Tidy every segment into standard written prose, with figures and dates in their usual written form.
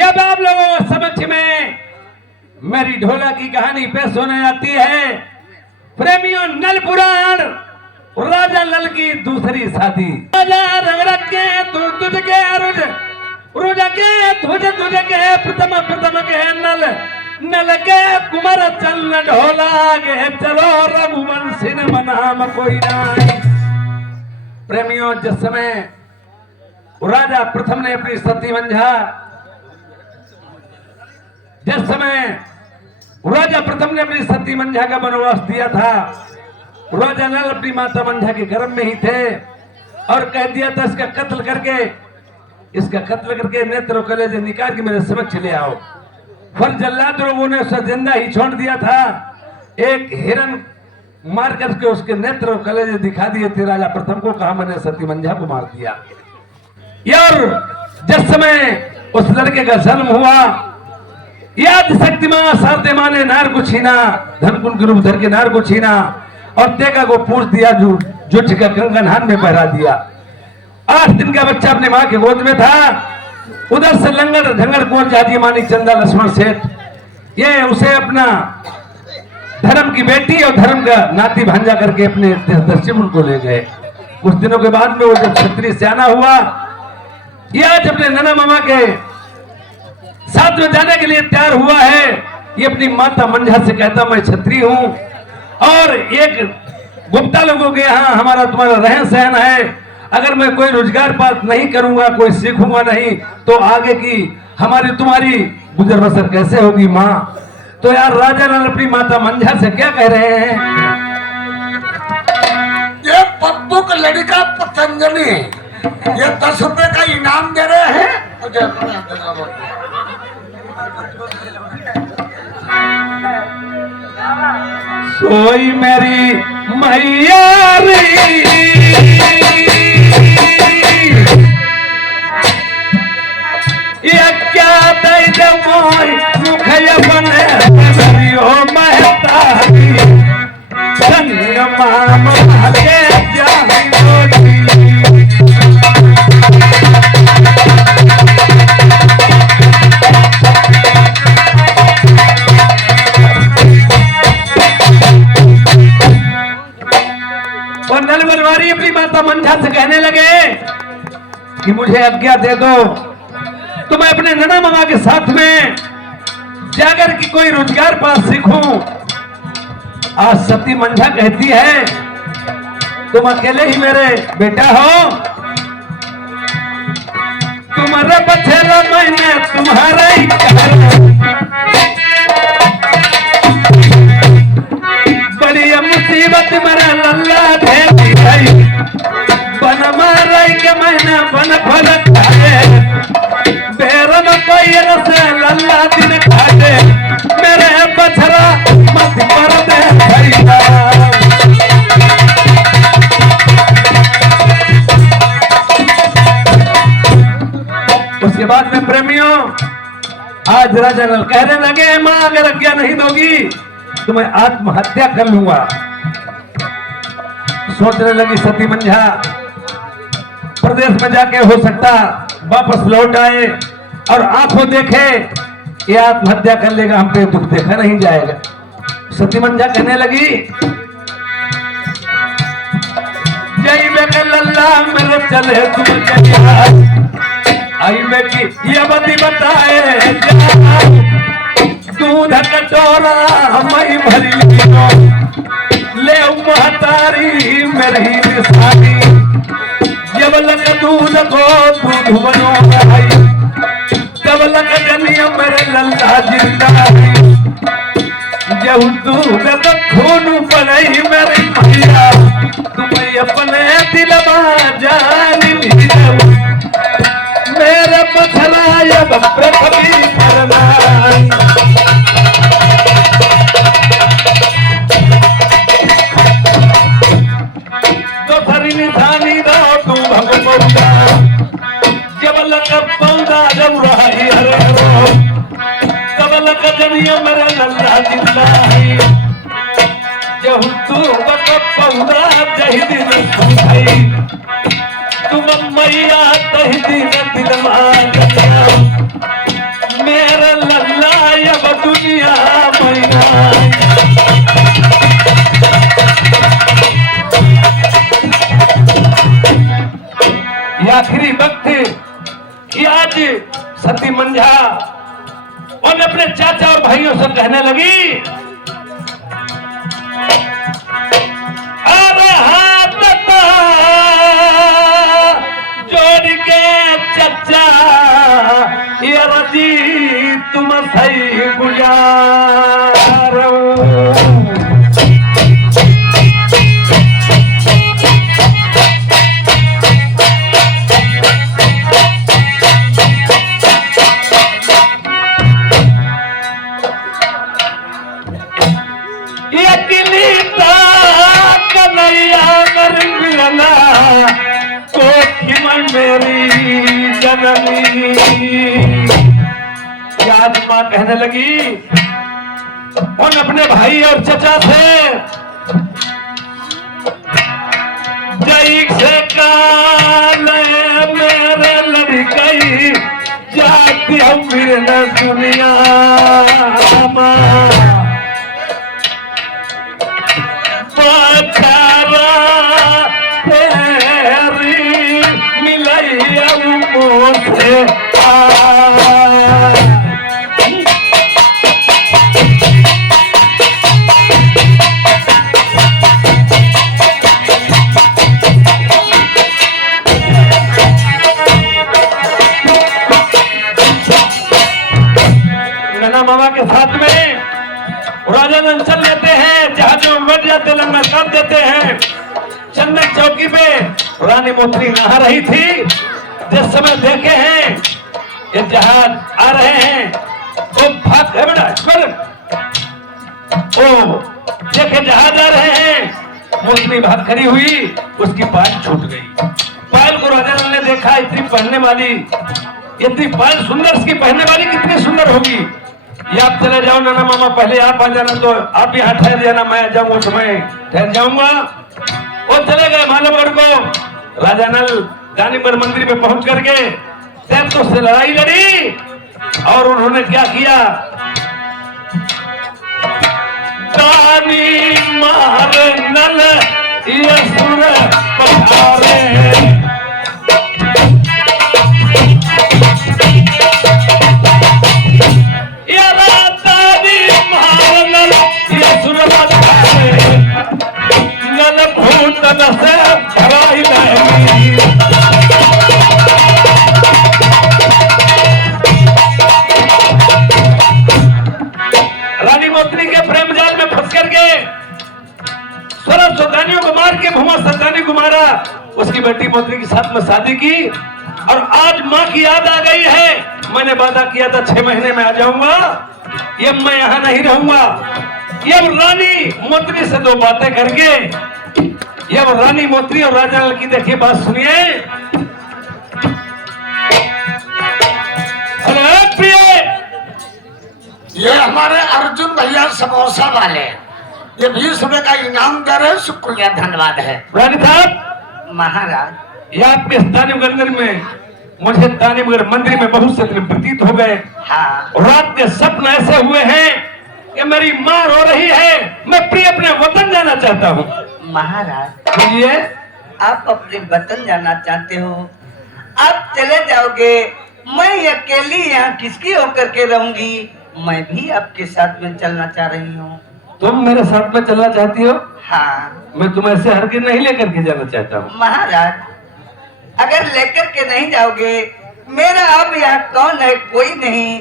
अब आप लोगों के समक्ष में मेरी ढोला की कहानी पेश होने जाती है। प्रेमियों, नल पुराण, राजा नल की दूसरी शादी। राजा रंग रखे तुझ के रुझ रुझ के तुझ के प्रथम के नल के कुमार चल ढोला के चलो रघुवंशी नाम कोई नहीं। प्रेमियों, जिस समय राजा प्रथम ने अपनी सती मंझा का वनवास दिया था, राजा नल अपनी माता मंझा के गर्भ में ही थे और कह दिया था इसका कत्ल करके नेत्र कलेजे निकाल के मेरे समक्ष ले आओ। पर जल्लाद लोगों ने उसे जिंदा ही छोड़ दिया था। एक हिरन मार करके उसके नेत्र और कलेजे दिखा दिए थे। राजा प्रथम को कहा, मैंने सती मंझा को मार दिया। और जिस समय उस लड़के का जन्म हुआ, याद शक्ति मां शारदे मां ने नार को छीना, धन कुंड के रूप धर के नार को छीना और तेगा को पूछ दिया, जो छिका कंगन हाथ में पहरा दिया। 8 दिन का बच्चा अपनी मां के गोद में था। उधर से लंगड़ झंगड़ कुंवर जाजी मानी चंदा लक्ष्मण सेठ, ये उसे अपना धर्म की बेटी और धर्म का नाती भांजा करके अपने दस्युमन को ले गए। कुछ दिनों के बाद में वो जब क्षत्रिय सियाना हुआ, ये आज अपने नना मामा के साथ में जाने के लिए तैयार हुआ है। ये अपनी माता मंझा से कहता, मैं क्षत्रिय हूं और एक गुप्ता लोगों के यहाँ हमारा तुम्हारा रहन सहन है। अगर मैं कोई रोजगार पास नहीं करूंगा, कोई सीखूंगा नहीं, तो आगे की हमारी तुम्हारी गुजर बसर कैसे होगी माँ। तो यार राजा नल अपनी माता मंझा से क्या कह रहे हैं? ये पप्पू का लड़का पतंजलि, ये 10 रुपए का इनाम दे रहे हैं। सोई मेरी मैया रे, ये क्या दई दे मोई मुखया बने हरियो महतारी धन्य मामा के जानी। और नल बनवारी अपनी माता मंझा से कहने लगे कि मुझे आज्ञा दे दो, तो मैं अपने नना मामा के साथ में जाकर कि कोई रोजगार पास सीखूं। आज सती मंझा कहती है, तुम अकेले ही मेरे बेटा हो, तुम्हारा बछेरा मैंने तुम्हारा ही बड़ी मुसीबत मेरा लल्ला भेजी है, बन मारे के मैंने बन फल खाए, बेरम कोई रसे लल्ला दिन खाए, मेरे बछरा मत पर दे भैया। उसके बाद में प्रेमियों, आज राजा नल कहने लगे, मां अगर आज्ञा नहीं दोगी तो मैं आत्महत्या कर लूंगा। सोचने लगी सती मंझा, प्रदेश में जाके हो सकता वापस लौट आए और आंखों देखे ये आत्महत्या कर लेगा, हम पे दुख देखा नहीं जाएगा। सती मंझा कहने लगी, जय में लल्ला मेरे चले तुम आई में की ये बदी बताए दूध कटोरा मई भरी ले महतारी मेरी निशानी, जबलक दूध को दूध बनो भाई, जबलक जनिया मेरे लल्ला जिंदा है, जब दूध तो खून पड़ई मेरी भैया, तुम्हें अपने दिल में जान ली मेरे पथराया पृथ्वी करना। तो धरी निधानी दो तू भगवता, जबल का पौधा जब रही हरे रो, जबल का जनिया मेरा लल्ला जिंदा है, जब तू का पौधा जही दिन भाई, तुम मैया तही दिन दिल मांगना, आखिरी वक्त कि आज सती मंझा और अपने चाचा और भाइयों से कहने लगी, अरे हाथ जोड़ के चचा ये रजी तुम सही गुजारो। मेरी जननी आज मां कहने लगी उन अपने भाई और चचा से, जई से काले मेरे लड़कई जाती हम फिर न दुनिया से नैना मामा के साथ में राजा चल लेते हैं, जहाजों में बैठ जाते, लंगा कर देते हैं। चंदन चौकी पे रानी मोत्री नहा रही थी। जिस समय देखे हैं ये जहाज आ रहे हैं तो भाग है बेटा, ओ देखे जहाज आ रहे हैं, मोत्री भाग खड़ी हुई, उसकी पायल छूट गई। पायल को राजा ने देखा, इतनी पहनने वाली, इतनी पायल सुंदर, इसकी पहनने वाली कितनी सुंदर होगी। ये आप चले जाओ नाना मामा, पहले आप आ जाना, तो आप यहाँ ठहर जाना, मैं जाऊंगा तो मैं ठहर जाऊंगा। वो चले गए मानवगढ़ को। राजा नल दानीमगढ़ मंदिर में पहुंच करके दैत्यों से लड़ाई लड़ी और उन्होंने क्या किया, दानी मार नल ये सुर पधारे, ये दानी मार नल ये सुर पधारे, नल भूत से भराई नहीं। रानी मोत्री के प्रेम जाल में फंस करके 16 सौदानियों को मार के भूमा सौदानी को मारा। उसकी बेटी मोत्री के साथ में शादी की और आज माँ की याद आ गई है। मैंने वादा किया था 6 महीने में आ जाऊंगा, ये मैं यहाँ नहीं रहूंगा। ये रानी मोत्री से 2 बातें करके, ये रानी मोत्री और राजा नल की देखिए बात सुनिए। प्रिय, ये हमारे अर्जुन भैया समोसा वाले, ये 20 रुपए का इनाम दे रहे, शुक्रिया धन्यवाद है। रानी साहब महाराज, ये आपके दानीमगढ़ में, मुझे दानीमगढ़ मंदिर में बहुत से दिन प्रतीत हो गए। हाँ, रात के सपने ऐसे हुए हैं कि मेरी माँ रो रही है, मैं प्रिय अपने वतन जाना चाहता हूँ। महाराज बोलिए। आप अपने वतन जाना चाहते हो, आप चले जाओगे, मैं अकेली यहाँ किसकी होकर के रहूंगी। मैं भी आपके साथ में चलना चाह रही हूँ। तुम मेरे साथ में चलना चाहती हो? हाँ। मैं तुम्हें ऐसे हर के नहीं लेकर के जाना चाहता हूँ। महाराज, अगर लेकर के नहीं जाओगे, मेरा अब यहाँ कौन है, कोई नहीं।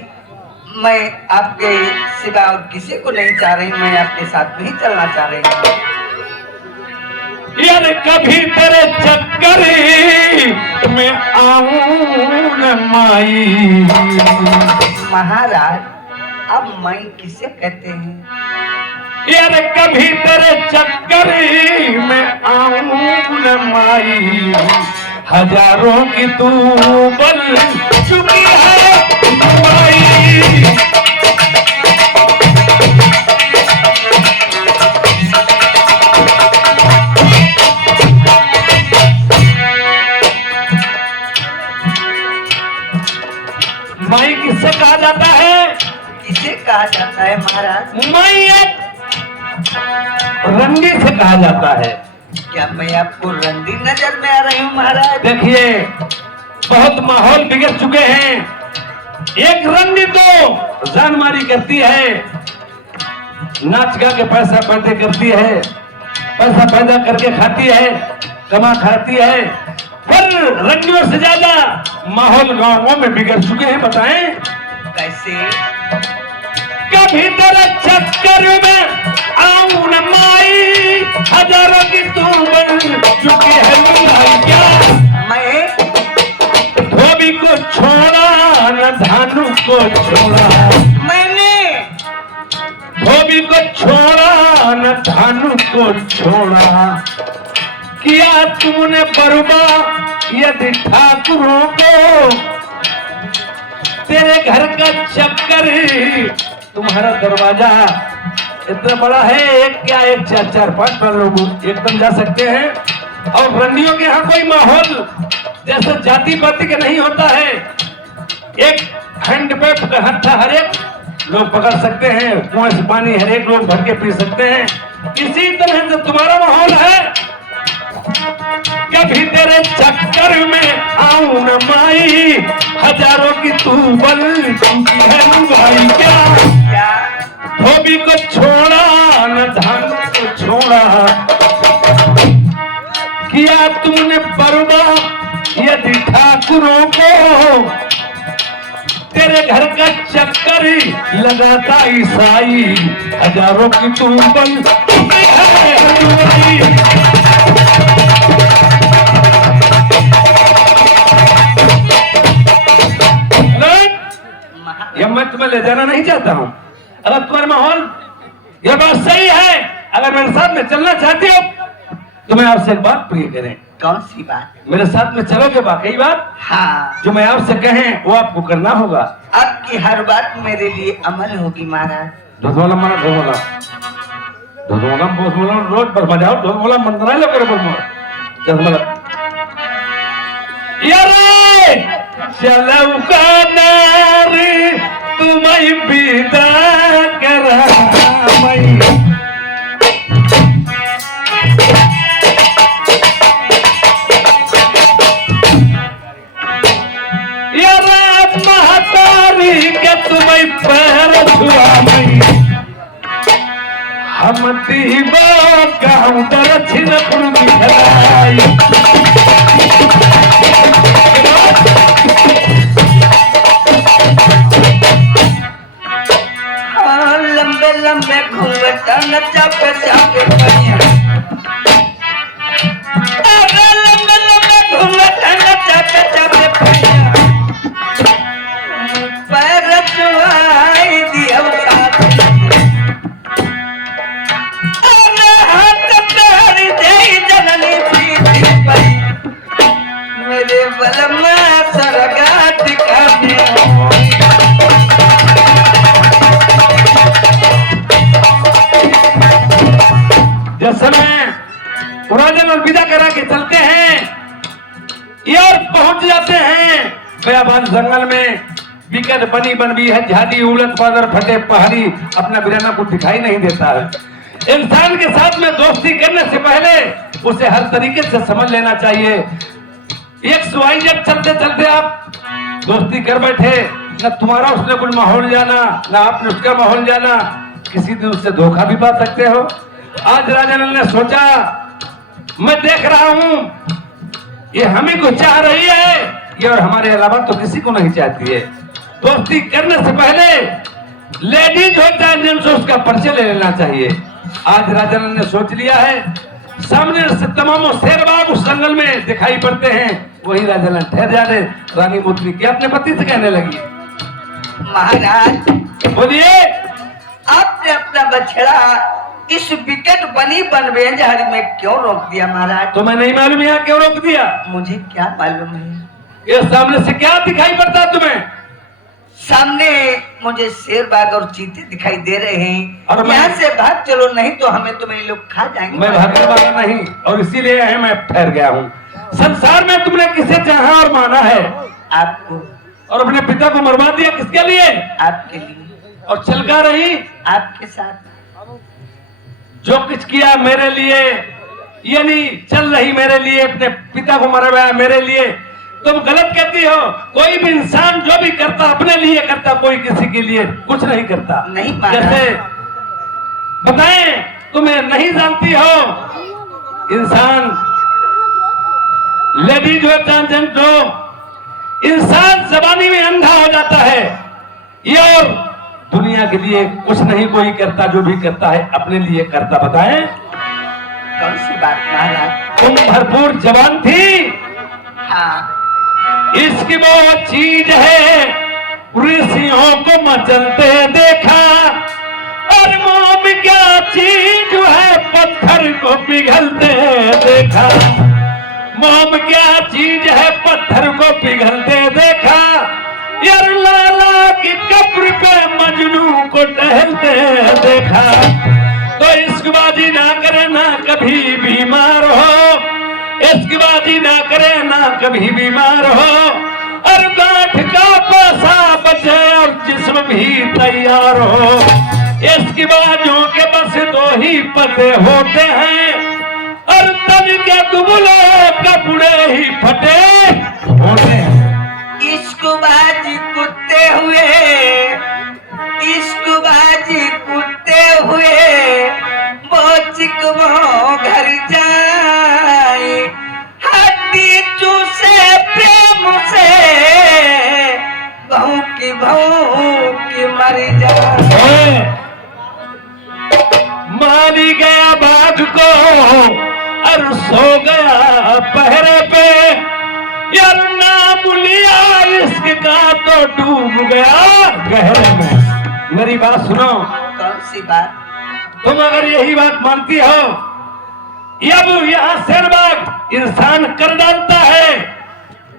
मैं आपके सिवा और किसी को नहीं चाह रही, मैं आपके साथ नहीं चलना चाह रही हूँ। यार कभी तेरे चक्कर में आऊं न माई। महाराज, अब मैं किसे कहते हैं? यार कभी तेरे चक्कर में आऊं न माई, हजारों की तू बल चुकी है माई। माई किससे कहा जाता है? किसे कहा जाता है महाराज? माई एक रंडी से कहा जाता है। क्या मैं आपको रंडी नजर में आ रही हूँ महाराज? देखिए बहुत माहौल बिगड़ चुके हैं। एक रंडी तो जानमारी करती है, नाच गा के पैसा पैदा करती है, पैसा पैदा करके खाती है, कमा खाती है, पर रंडियों से ज्यादा माहौल गांवों में बिगड़ चुके हैं। बताएं कैसे? कभी तेरे चक्कर में आऊं न माई, हजारों की तू बन चुकी है लुगाई क्या। मैं धोबी को छोड़ा न धानु को छोड़ा, मैंने धोबी को छोड़ा न धानु को छोड़ा, किया तुमने बर्बाद यदि ठाकुरों को। तेरे घर का चक्कर, तुम्हारा दरवाजा इतना बड़ा है, एक क्या एक चार चार पांच लोग एकदम जा सकते हैं। और रंडियों के यहाँ कोई माहौल जैसे जाति पाति का नहीं होता है, एक हैंड पंप का हत्था हर एक लोग पकड़ सकते हैं, कुएं से पानी हर एक लोग भर के पी सकते हैं। इसी तरह से तुम्हारा माहौल है। कभी तेरे चक्कर में आऊं न माई, हजारों की तू बल चुकी है लुगाई क्या। धोबी को छोड़ा न धान को छोड़ा, किया तुमने बर्बाद यदि ठाकुरों को। तेरे घर का चक्कर लगाता ईसाई, हजारों की तू बल चुकी है लुगाई। यह मैं तुम्हें ले जाना नहीं चाहता हूं। अगर तुम्हारा माहौल यह बात सही है, अगर मेरे साथ में चलना चाहती हो तो मैं आपसे एक बात प्रिय करें। कौन सी बात? मेरे साथ में चलोगे? वाकई बात हाँ, जो मैं आपसे कहें वो आपको करना होगा। आपकी हर बात मेरे लिए अमल होगी महाराज। ढोलम मना ढोलम ढोलम बोलम रोज पर बजाओ ढोलम मंत्रा लो करे बोल जसमला यारे चलऊ का नारी तुम्हें विदा करा मैं। तुम्हें पैर छुआ मैं, हम दीवा गाँव दक्षिण पूर्वी हराई। हाँ, लंबे लंबे घूंघटा न चापे चापे पहिया, लंबे लंबे घूंघटा न चापे चापे पहिया, पैर छुआई दिया साथ, हाथ पैर दे जननी प्रीति पर, मेरे बल में सरगा टिकाने। जिस समय पुराने और विदा करा के चलते हैं और पहुंच जाते हैं बयाबान जंगल में, विकट बनी बनवी है झाड़ी, उलट पादर फटे पहाड़ी, अपना बिराना को दिखाई नहीं देता है। इंसान के साथ में दोस्ती करने से पहले उसे हर तरीके से समझ लेना चाहिए। एक सुहाई जब चलते चलते आप दोस्ती कर बैठे, न तुम्हारा उसने कुछ माहौल जाना, न आपने उसका माहौल जाना, किसी दिन उससे धोखा भी पा सकते हो। आज राजानल ने सोचा मैं देख रहा हूं ये हमें को चाह रही है, ये और हमारे अलावा तो किसी को नहीं चाहती है। दोस्ती करने से पहले लेडीज होता है जिनसे उसका परिचय ले लेना चाहिए। आज राजानल ने सोच लिया है। सामने से तमामों शेरबाग उस जंगल में दिखाई पड़ते हैं, वही राजानल ठहर जाने। रानी मुतली के अपने पति से कहने लगी, महाराज बोलिए। आपने अपना बछड़ा इस विकट बनी बनवे झाड़ी में क्यों रोक दिया महाराज? तो मैं नहीं मालूम यहाँ क्यों रोक दिया? मुझे क्या मालूम है? ये सामने से क्या दिखाई पड़ता है तुम्हें? सामने मुझे शेर बाघ और चीते दिखाई दे रहे हैं। और यहाँ से भाग चलो, नहीं तो हमें तुम्हें लोग खा जाएंगे। मैं भागने वाला नहीं, और इसीलिए है मैं ठहर गया हूँ। संसार में तुमने किसे चाहा और माना है? आपको। और अपने पिता को मरवा दिया किसके लिए? आपके लिए। और चलका रही आपके साथ। जो कुछ किया मेरे लिए, यानी चल रही मेरे लिए, अपने पिता को मरवाया मेरे लिए, तुम गलत कहती हो। कोई भी इंसान जो भी करता अपने लिए करता, कोई किसी के लिए कुछ नहीं करता। नहीं महाराज। जैसे बताएं, तुम्हें नहीं जानती हो, इंसान लेडीज हो चाहे जेंट हो, इंसान जबानी में अंधा हो जाता है। ये और दुनिया के लिए कुछ नहीं कोई करता, जो भी करता है अपने लिए करता। बताएं कौन सी बात महाराज? तुम भरपूर जवान थी, हाँ इश्क वो चीज है ऋषियों को मचलते देखा, और मोम क्या चीज है पत्थर को पिघलते देखा। मोम क्या चीज है पत्थर को पिघलते देखा, यार लाला की कब्र पे मजनू को टहलते देखा। तो इश्कबाजी ना करे ना कभी बीमार हो, इश्कबाजी ना करे ना कभी बीमार हो, और गांठ का पैसा बचे और जिस्म भी तैयार हो। इश्कबाजों के बस दो ही पते होते हैं, और तन के दुबले कपड़े ही फटे होते हैं। इश्कबाजी कुत्ते हुए, इश्कबाजी कुत्ते हुए, वो चिकमो घर जाए, हड्डी चूसे प्रेम से, बहू की मर जाए। मारी गया बाघ को और सो गया पहरे पे, यार नाम लिया इश्क का तो डूब गया गहरे में। मेरी बात सुनो। कौन सी बात? तुम अगर यही बात मानती हो, अब यहाँ शेरबाग इंसान कर डालता है,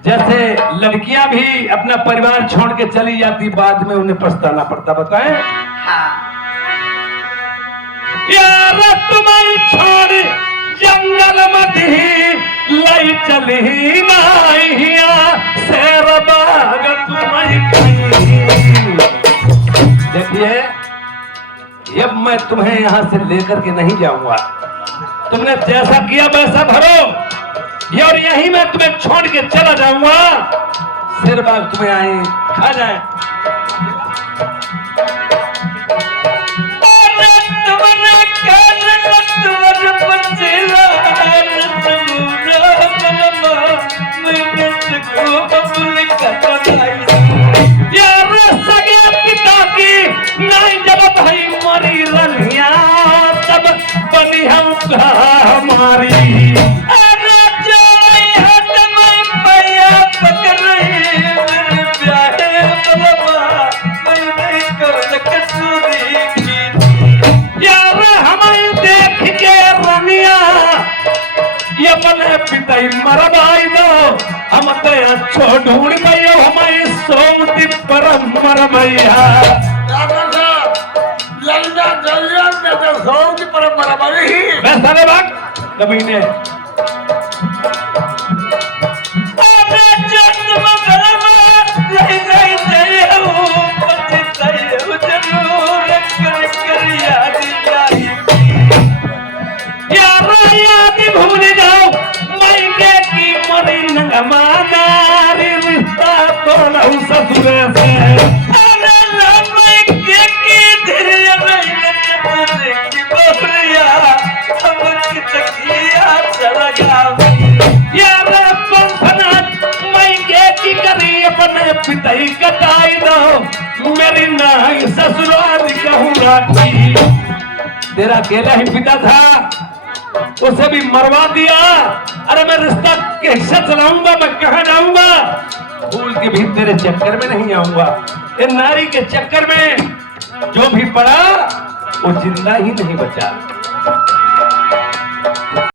जैसे लड़कियां भी अपना परिवार छोड़ के चली जाती, बाद में उन्हें पछताना पड़ता। बताएं हाँ यार तुम्हें छोड़ जंगल मत ही लाई चली माहिया, शेरबाग तुम्हें देखिए, अब मैं तुम्हें यहां से लेकर के नहीं जाऊंगा। तुमने जैसा किया वैसा भरो, ये और यहीं मैं तुम्हें छोड़ के चला जाऊंगा। शेरबाग तुम्हें आए खा जाए। यार सगे पिता की नहीं जब भाई मरी रनिया, तब बनी हम हमारी। यार हमें देख के रनिया, ये बने पिताई मरवाई दो, हम तो अच्छो ढूंढ गयो हमारी सोमती परम मरमैया। वैसा रे बाग कमीने भूल जाओ मैके की मरी नगमादारी, रिश्ता तोड़ा ससुरे से। पिताई कटाई दो मेरी नाई ससुराल कहूँ राखी। तेरा अकेला ही पिता था, उसे भी मरवा दिया। अरे मैं रिश्ता कैसे चलाऊंगा, मैं कहाँ जाऊंगा? भूल के भी तेरे चक्कर में नहीं आऊंगा। इन नारी के चक्कर में जो भी पड़ा वो जिंदा ही नहीं बचा।